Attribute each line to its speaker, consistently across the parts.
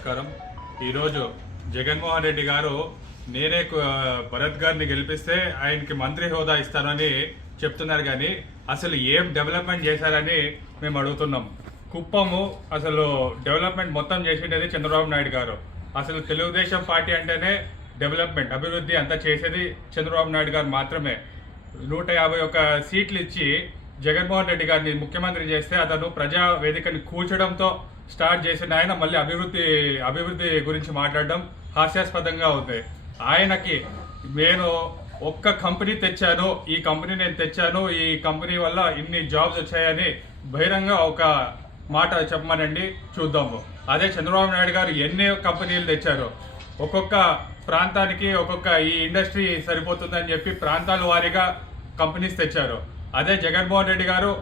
Speaker 1: నమస్కారం. ఈరోజు జగన్మోహన్ రెడ్డి గారు నేనే కు- భరత్ గారిని గెలిపిస్తే ఆయనకి మంత్రి హోదా ఇస్తానని చెప్తున్నారు కానీ అసలు ఏం డెవలప్మెంట్ చేశారని మేము అడుగుతున్నాం. కుప్పము అసలు డెవలప్మెంట్ మొత్తం చేసేటది చంద్రబాబు నాయుడు గారు. అసలు తెలుగుదేశం పార్టీ అంటేనే డెవలప్మెంట్ అభివృద్ధి అంతా చేసేది చంద్రబాబు నాయుడు గారు మాత్రమే. నూట యాభై ఒక్క సీట్లు ఇచ్చి జగన్మోహన్ రెడ్డి గారిని ముఖ్యమంత్రి చేస్తే అతను ప్రజా వేదికని కూల్చడంతో స్టార్ట్ చేసిన ఆయన. మళ్ళీ అభివృద్ధి అభివృద్ధి గురించి మాట్లాడడం హాస్యాస్పదంగా ఉంది. ఆయనకి నేను ఒక్క కంపెనీ తెచ్చాను ఈ కంపెనీ నేను తెచ్చాను ఈ కంపెనీ వల్ల ఇన్ని జాబ్స్ వచ్చాయని బహిరంగ ఒక మాట చెప్పమనండి చూద్దాము. అదే చంద్రబాబు నాయుడు గారు ఎన్ని కంపెనీలు తెచ్చారు. ఒక్కొక్క ప్రాంతానికి ఒక్కొక్క ఈ ఇండస్ట్రీ సరిపోతుందని చెప్పి ప్రాంతాల వారీగా కంపెనీస్ తెచ్చారు. అదే జగన్మోహన్ రెడ్డి గారు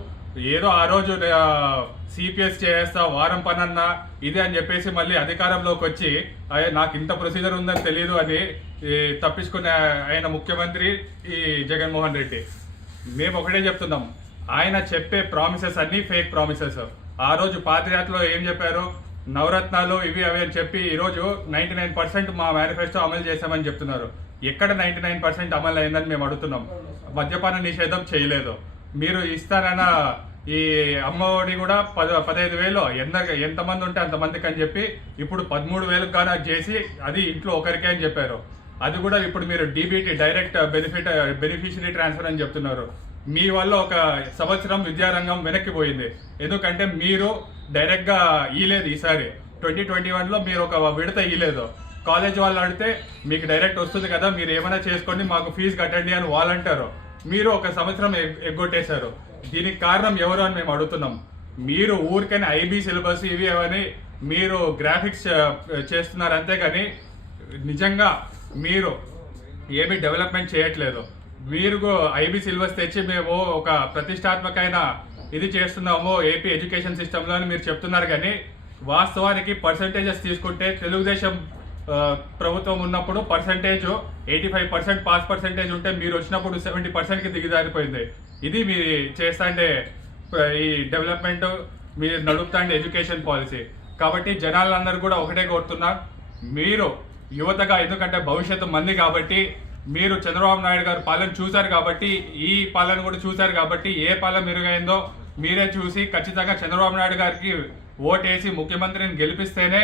Speaker 1: ఏదో ఆ రోజు సిపిఎస్ చేస్తా వారం పనన్నా ఇది అని చెప్పేసి మళ్ళీ అధికారంలోకి వచ్చి నాకు ఇంత ప్రొసీజర్ ఉందని తెలియదు అని తప్పించుకునే ఆయన ముఖ్యమంత్రి ఈ జగన్మోహన్ రెడ్డి. మేము ఒకటే చెప్తున్నాం ఆయన చెప్పే ప్రామిసెస్ అన్ని ఫేక్ ప్రామిసెస్. ఆ రోజు పాదయాత్రలో ఏం చెప్పారు? నవరత్నాలు ఇవి అవి అని చెప్పి ఈరోజు నైన్టీ నైన్ పర్సెంట్ మా మేనిఫెస్టో అమలు చేశామని చెప్తున్నారు. ఎక్కడ నైన్టీ నైన్ పర్సెంట్ అమలు అయిందని మేము అడుగుతున్నాం. మద్యపాన నిషేధం చేయలేదు. మీరు ఇస్తారన్న ఈ అమ్మఒడి కూడా పద పదహైదు వేలు. ఎంత ఎంతమంది ఉంటే అంతమందికి అని చెప్పి ఇప్పుడు పదమూడు వేలకు కానీ అది చేసి అది ఇంట్లో ఒకరికే అని చెప్పారు. అది కూడా ఇప్పుడు మీరు DBT direct benefit beneficiary transfer అని చెప్తున్నారు. మీ వల్ల ఒక సంవత్సరం విద్యారంగం వెనక్కి పోయింది. ఎందుకంటే మీరు డైరెక్ట్గా ఇయలేదు ఈసారి. ట్వంటీ ట్వంటీ వన్లో మీరు ఒక విడత ఇయలేదు కాలేజ్ వాళ్ళు అడిగితే మీకు డైరెక్ట్ వస్తుంది కదా మీరు ఏమైనా చేసుకోండి మాకు ఫీజు కట్టండి అని వాళ్ళు అంటారు. మీరు ఒక సంవత్సరం ఎగ్- ఎగ్గొట్టేశారు. దీనికి కారణం ఎవరు అని మేము అడుగుతున్నాం. మీరు ఊరికైనా ఐబీ సిలబస్ ఇవి అవని మీరు గ్రాఫిక్స్ చేస్తున్నారు అంతేగాని నిజంగా మీరు ఏమీ డెవలప్మెంట్ చేయట్లేదు. మీరు ఐబీ సిలబస్ తెచ్చి మేము ఒక ప్రతిష్టాత్మకమైన ఇది చేస్తున్నాము ఏపీ ఎడ్యుకేషన్ సిస్టంలో అని మీరు చెప్తున్నారు కానీ వాస్తవానికి పర్సంటేజెస్ తీసుకుంటే తెలుగుదేశం ప్రభుత్వం ఉన్నప్పుడు percentage eighty five percent pass percentage ఉంటే మీరు వచ్చినప్పుడు సెవెంటీ పర్సెంట్కి దిగజారిపోయింది. ఇది మీరు చేస్తాండే ఈ డెవలప్మెంట్ మీరు నడుపుతాండే ఎడ్యుకేషన్ పాలసీ కాబట్టి జనాలందరూ కూడా ఒకటే కోరుతున్నారు మీరు యువతగా ఎందుకంటే భవిష్యత్తు మంది కాబట్టి మీరు చంద్రబాబు నాయుడు గారు పాలన చూశారు కాబట్టి ఈ పాలన కూడా చూశారు కాబట్టి ఏ పాలన మెరుగైందో మీరే చూసి ఖచ్చితంగా చంద్రబాబు నాయుడు గారికి ఓటేసి ముఖ్యమంత్రిని గెలిపిస్తేనే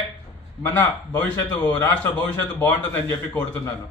Speaker 1: మన భవిష్యత్తు రాష్ట్ర భవిష్యత్తు బాగుంటుందని చెప్పి కోరుతున్నాను.